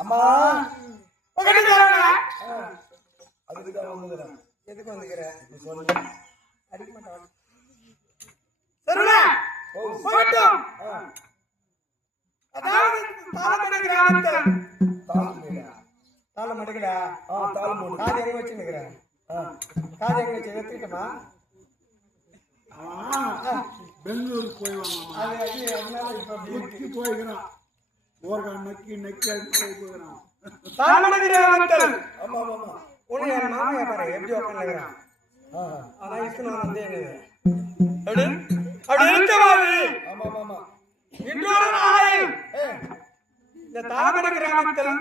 அம்மா அதுக்குதான் வந்துக்கிறேன். எதுக்கு வந்துக்கிறேன் சொல்லு. அடிக்க மாட்டான். அதாவது தாளமடை கிராமத்தில் தாளமடைகளா? தாளமோடு காது எங்க வச்சுருக்கிறேன். காது எங்க வச்சு எடுத்துக்கிட்டோமா? பெங்களூருக்கு போய் வாங்க போய்க்கிறான். ஒரு நக்கி நக்கி போய்க்கிறான். தாளமடை கிராமத்தில் உன்னை என் மாமியா பாரு எப்படி உட்காந்துக்கிறான். ஆனா இஸ்லாம் வந்து அப்படி இருக்கவாது. இன்னொரு நாளில் இந்த தாளமடை கிராமத்தில்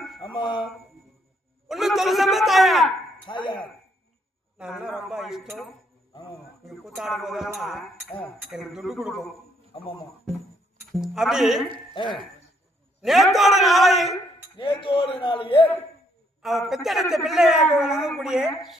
ஒண்ணு தொழில் தாயா நான் ரொம்ப இஷ்டம். நீங்க கூத்தாடும் போதெல்லாம் எனக்கு துட்டு கொடுக்கும். அப்படி நேற்றோட நாளையே அவ பெத்தெடுத்த பிள்ளையாக வழங்கக்கூடிய